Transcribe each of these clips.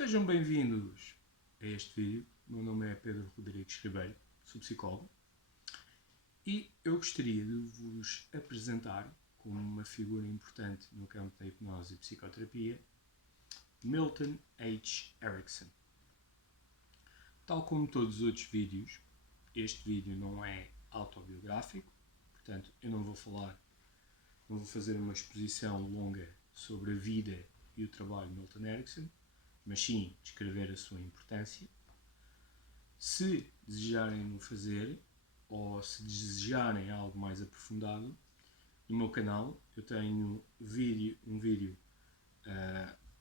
Sejam bem-vindos a este vídeo. O meu nome é Pedro Rodrigues Ribeiro, sou psicólogo e eu gostaria de vos apresentar como uma figura importante no campo da hipnose e psicoterapia, Milton H. Erickson. Tal como todos os outros vídeos, este vídeo não é autobiográfico, portanto eu não vou fazer uma exposição longa sobre a vida e o trabalho de Milton Erickson, mas sim descrever a sua importância. Se desejarem o fazer, ou se desejarem algo mais aprofundado, no meu canal eu tenho um vídeo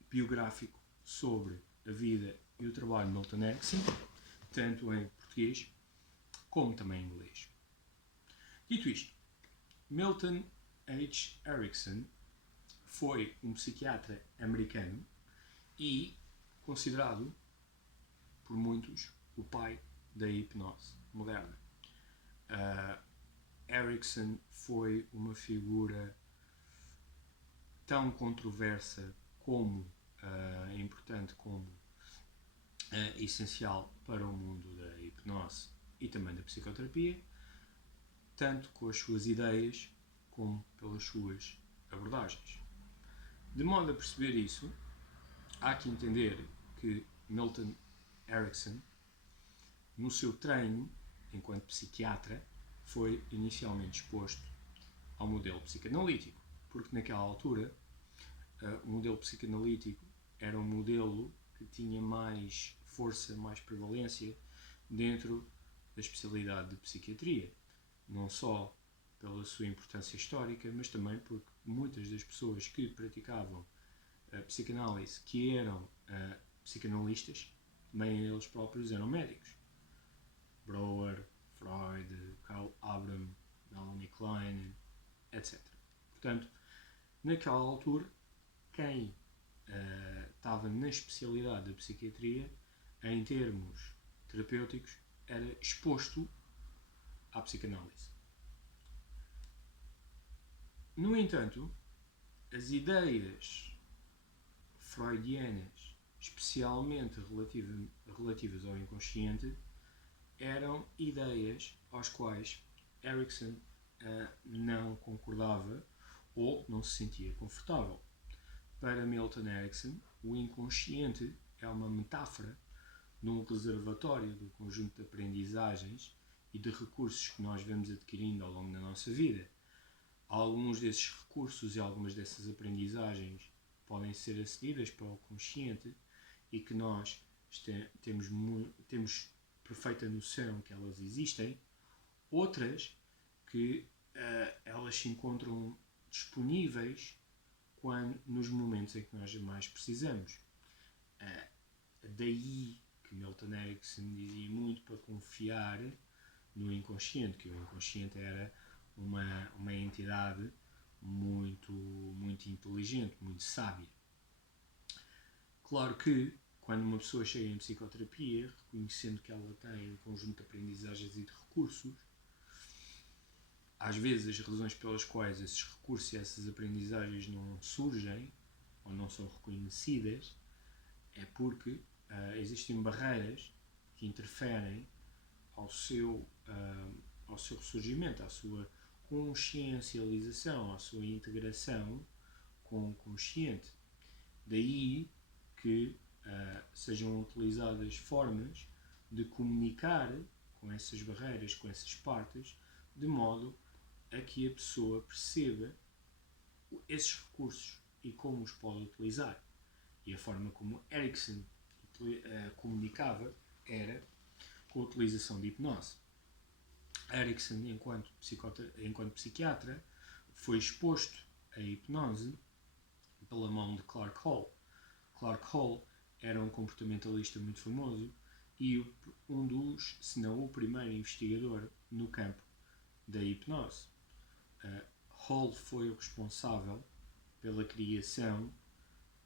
biográfico sobre a vida e o trabalho de Milton Erickson, tanto em português como também em inglês. Dito isto, Milton H. Erickson foi um psiquiatra americano e considerado por muitos o pai da hipnose moderna. Erickson foi uma figura tão controversa como importante como essencial para o mundo da hipnose e também da psicoterapia, tanto com as suas ideias como pelas suas abordagens. De modo a perceber isso, há que entender que Milton Erickson, no seu treino enquanto psiquiatra, foi inicialmente exposto ao modelo psicanalítico, porque naquela altura o modelo psicanalítico era um modelo que tinha mais força, mais prevalência dentro da especialidade de psiquiatria, não só pela sua importância histórica, mas também porque muitas das pessoas que praticavam a psicanálise, que eram psicanalistas, também eles próprios eram médicos. Breuer, Freud, Karl Abraham, Melanie Klein, etc. Portanto, naquela altura, quem estava na especialidade da psiquiatria, em termos terapêuticos, era exposto à psicanálise. No entanto, as ideias freudianas, especialmente relativas ao inconsciente, eram ideias às quais Erickson não concordava ou não se sentia confortável. Para Milton Erickson, o inconsciente é uma metáfora de um reservatório do conjunto de aprendizagens e de recursos que nós vamos adquirindo ao longo da nossa vida. Alguns desses recursos e algumas dessas aprendizagens podem ser acedidas para o consciente e que nós temos perfeita noção que elas existem, outras que elas se encontram disponíveis nos momentos em que nós mais precisamos. Daí que Milton Erickson dizia muito para confiar no inconsciente, que o inconsciente era uma entidade muito inteligente, muito sábia. Claro que quando uma pessoa chega em psicoterapia, reconhecendo que ela tem um conjunto de aprendizagens e de recursos, às vezes as razões pelas quais esses recursos e essas aprendizagens não surgem ou não são reconhecidas é porque existem barreiras que interferem ao seu ressurgimento, à sua consciencialização, à sua integração com o consciente. Daí que sejam utilizadas formas de comunicar com essas barreiras, com essas partes, de modo a que a pessoa perceba esses recursos e como os pode utilizar. E a forma como Erickson comunicava era com a utilização de hipnose. Erickson, enquanto psiquiatra, foi exposto à hipnose pela mão de Clark Hall. Clark Hall era um comportamentalista muito famoso e um dos, se não o primeiro investigador no campo da hipnose. Hall foi o responsável pela criação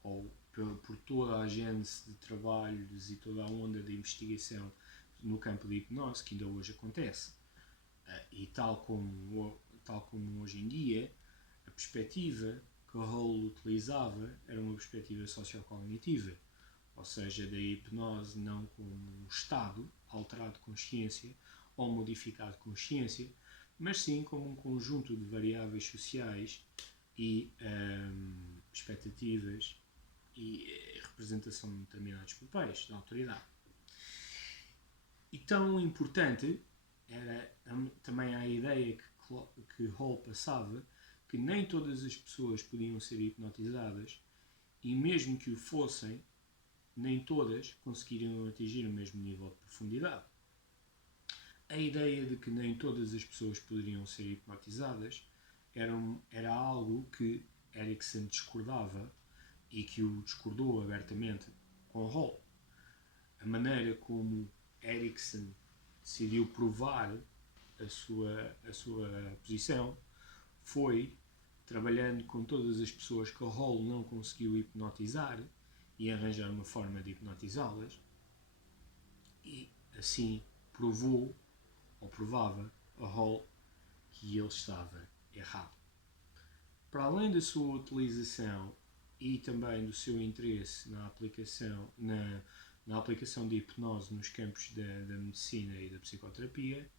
ou por toda a gênese de trabalhos e toda a onda de investigação no campo da hipnose que ainda hoje acontece. E tal como hoje em dia, a perspectiva que Hall utilizava era uma perspectiva sociocognitiva, ou seja, da hipnose não como um estado alterado de consciência ou modificado de consciência, mas sim como um conjunto de variáveis sociais e expectativas e representação de determinados papéis da autoridade. E tão importante era também a ideia que Hall passava, que nem todas as pessoas podiam ser hipnotizadas, e mesmo que o fossem, nem todas conseguiriam atingir o mesmo nível de profundidade. A ideia de que nem todas as pessoas poderiam ser hipnotizadas era algo que Erikson discordava e que o discordou abertamente com Hall. A maneira como Erikson decidiu provar a sua posição foi trabalhando com todas as pessoas que Hall não conseguiu hipnotizar e arranjar uma forma de hipnotizá-las, e assim provava a Hall que ele estava errado. Para além da sua utilização e também do seu interesse na aplicação de hipnose nos campos da medicina e da psicoterapia,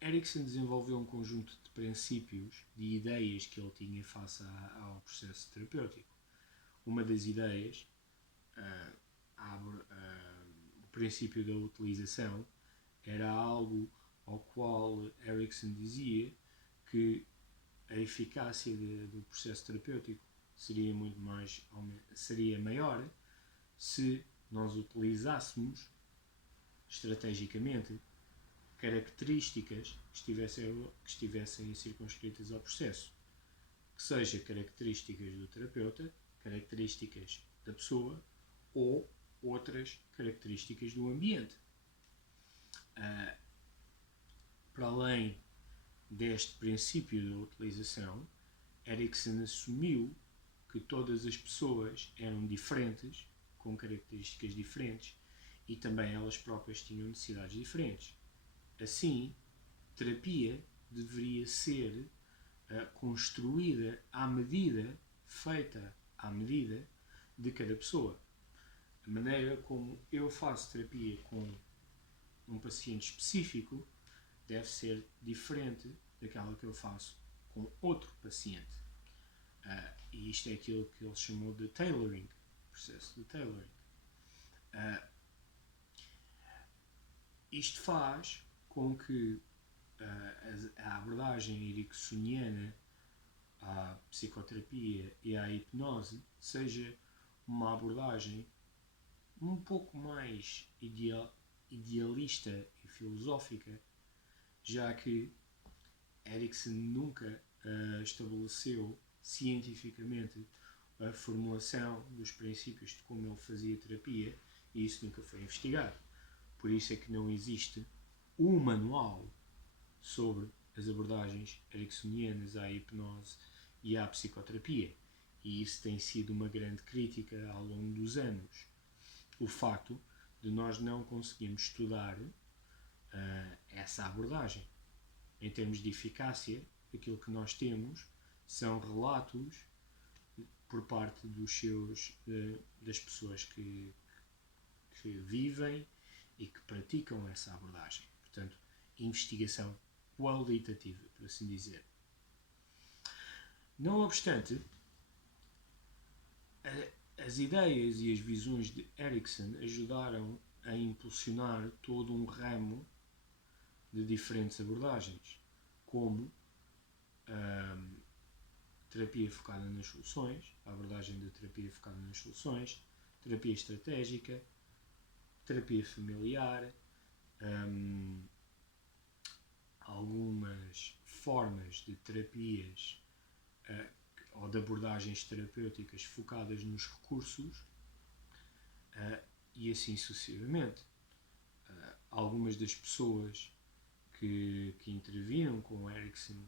Erikson desenvolveu um conjunto de princípios, de ideias que ele tinha face ao processo terapêutico. Uma das ideias, o princípio da utilização, era algo ao qual Erikson dizia que a eficácia do processo terapêutico seria maior se nós utilizássemos estrategicamente características que estivessem circunscritas ao processo, que seja características do terapeuta, características da pessoa ou outras características do ambiente. Para além deste princípio da utilização, Erikson assumiu que todas as pessoas eram diferentes, com características diferentes, e também elas próprias tinham necessidades diferentes. Assim, terapia deveria ser construída à medida, feita à medida de cada pessoa. A maneira como eu faço terapia com um paciente específico deve ser diferente daquela que eu faço com outro paciente. E isto é aquilo que ele chamou de tailoring, processo de tailoring. Isto faz com que a abordagem ericksoniana à psicoterapia e à hipnose seja uma abordagem um pouco mais idealista e filosófica, já que Erikson nunca estabeleceu cientificamente a formulação dos princípios de como ele fazia terapia, e isso nunca foi investigado. Por isso é que não existe um manual sobre as abordagens ericksonianas à hipnose e à psicoterapia, e isso tem sido uma grande crítica ao longo dos anos. O facto de nós não conseguirmos estudar essa abordagem. Em termos de eficácia, aquilo que nós temos são relatos por parte das pessoas que vivem e que praticam essa abordagem. Portanto, investigação qualitativa, por assim dizer. Não obstante, as ideias e as visões de Erikson ajudaram a impulsionar todo um ramo de diferentes abordagens, como terapia focada nas soluções, a abordagem da terapia focada nas soluções, terapia estratégica, terapia familiar, algumas formas de terapias ou de abordagens terapêuticas focadas nos recursos e assim sucessivamente. Algumas das pessoas que interviram com Erikson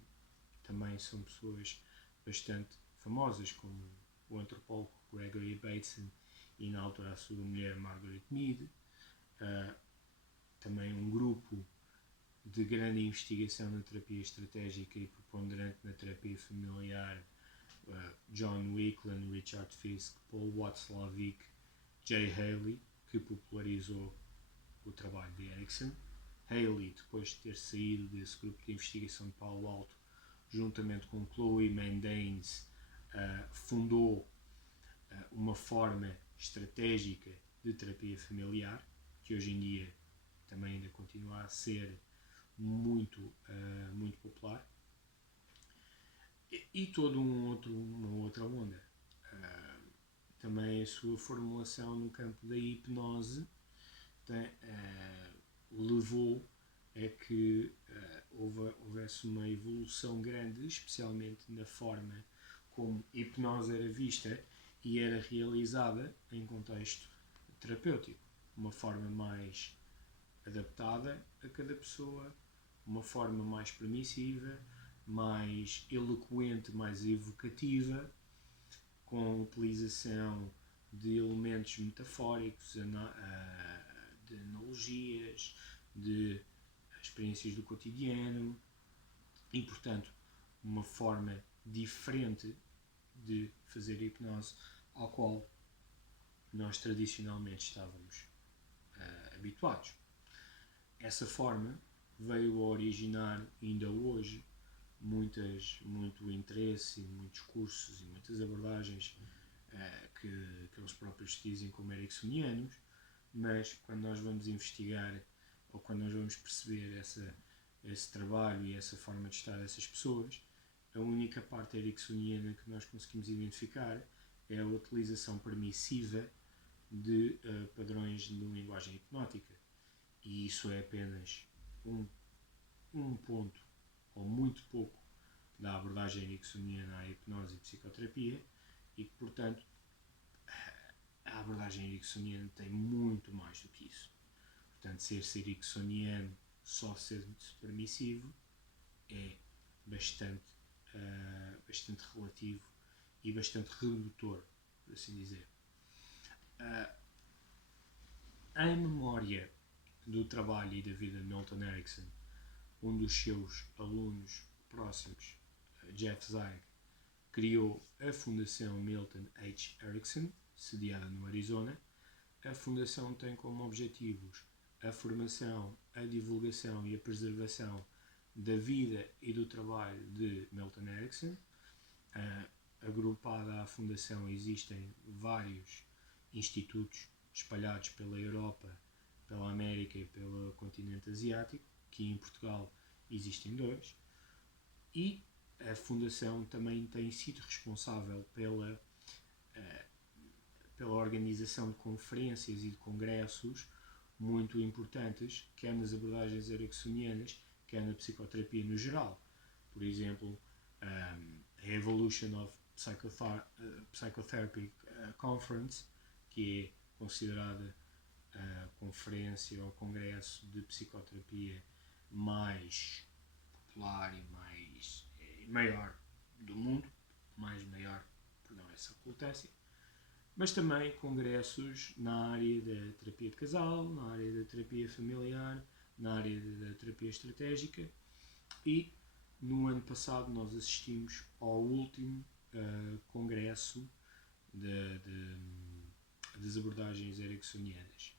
também são pessoas bastante famosas, como o antropólogo Gregory Bateson e na altura a sua mulher Margaret Mead. Também um grupo de grande investigação na terapia estratégica e preponderante na terapia familiar, John Wickland, Richard Fisk, Paul Watzlawick, Jay Haley, que popularizou o trabalho de Ericsson. Haley, depois de ter saído desse grupo de investigação de Palo Alto, juntamente com Chloe Mendanes, fundou uma forma estratégica de terapia familiar, que hoje em dia também ainda continua a ser muito popular. E toda uma outra onda. Também a sua formulação no campo da hipnose levou a que houvesse uma evolução grande, especialmente na forma como a hipnose era vista e era realizada em contexto terapêutico. Uma forma mais adaptada a cada pessoa, uma forma mais permissiva, mais eloquente, mais evocativa, com a utilização de elementos metafóricos, de analogias, de experiências do cotidiano e, portanto, uma forma diferente de fazer hipnose ao qual nós tradicionalmente estávamos habituados. Essa forma veio a originar, ainda hoje, muito interesse, muitos cursos e muitas abordagens que eles próprios dizem como ericksonianos, mas quando nós vamos investigar ou quando nós vamos perceber esse trabalho e essa forma de estar dessas pessoas, a única parte ericksoniana que nós conseguimos identificar é a utilização permissiva de padrões de linguagem hipnótica. E isso é apenas um ponto, ou muito pouco, da abordagem ericksoniana à hipnose e psicoterapia, e que, portanto, a abordagem ericksoniana tem muito mais do que isso. Portanto, ser ericksoniano só sendo permissivo é bastante relativo e bastante redutor, por assim dizer. Em memória do trabalho e da vida de Milton Erickson, um dos seus alunos próximos, Jeff Zeig, criou a Fundação Milton H. Erickson, sediada no Arizona. A fundação tem como objetivos a formação, a divulgação e a preservação da vida e do trabalho de Milton Erickson. Agrupada à fundação existem vários institutos espalhados pela Europa, pela América e pelo continente asiático, que em Portugal existem 2, e a fundação também tem sido responsável pela organização de conferências e de congressos muito importantes, quer nas abordagens ericksonianas, quer na psicoterapia no geral. Por exemplo, a Evolution of Psychotherapy Conference, que é considerada a conferência ou congresso de psicoterapia mais popular e maior do mundo, maior, perdão, essa ocultância, mas também congressos na área da terapia de casal, na área da terapia familiar, na área da terapia estratégica, e no ano passado nós assistimos ao último congresso das abordagens ericksonianas.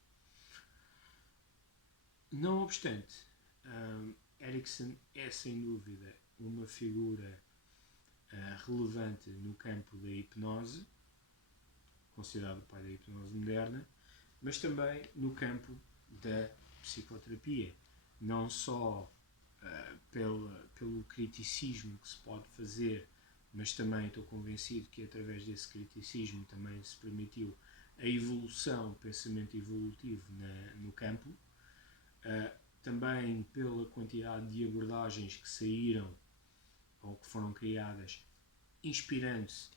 Não obstante, Erickson é sem dúvida uma figura relevante no campo da hipnose, considerado o pai da hipnose moderna, mas também no campo da psicoterapia, não só pelo criticismo que se pode fazer, mas também estou convencido que através desse criticismo também se permitiu a evolução, o pensamento evolutivo no campo, também pela quantidade de abordagens que saíram ou que foram criadas, inspirando-se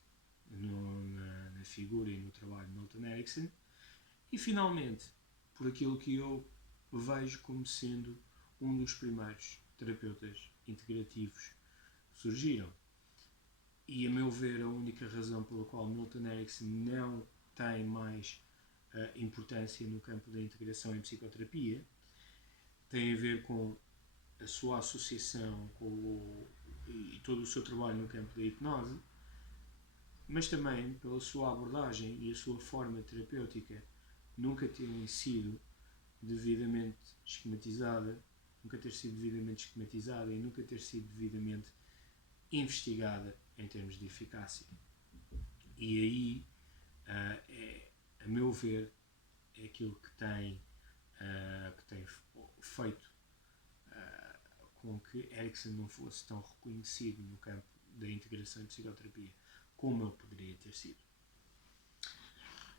na figura e no trabalho de Milton Erickson, e finalmente por aquilo que eu vejo como sendo um dos primeiros terapeutas integrativos que surgiram. E a meu ver, a única razão pela qual Milton Erickson não tem mais importância no campo da integração em psicoterapia tem a ver com a sua associação e todo o seu trabalho no campo da hipnose, mas também pela sua abordagem e a sua forma terapêutica nunca terem sido devidamente esquematizada, nunca ter sido devidamente esquematizada e nunca ter sido devidamente investigada em termos de eficácia. E aí, a meu ver, é aquilo que tem feito com que Erikson não fosse tão reconhecido no campo da integração e psicoterapia como ele poderia ter sido.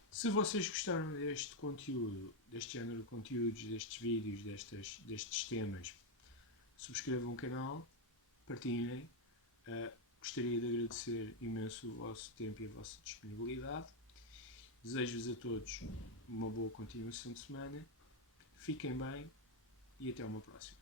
Se vocês gostaram deste conteúdo, deste género de conteúdos, destes vídeos, destes temas, subscrevam o canal, partilhem. Gostaria de agradecer imenso o vosso tempo e a vossa disponibilidade. Desejo-vos a todos uma boa continuação de semana. Fiquem bem e até uma próxima.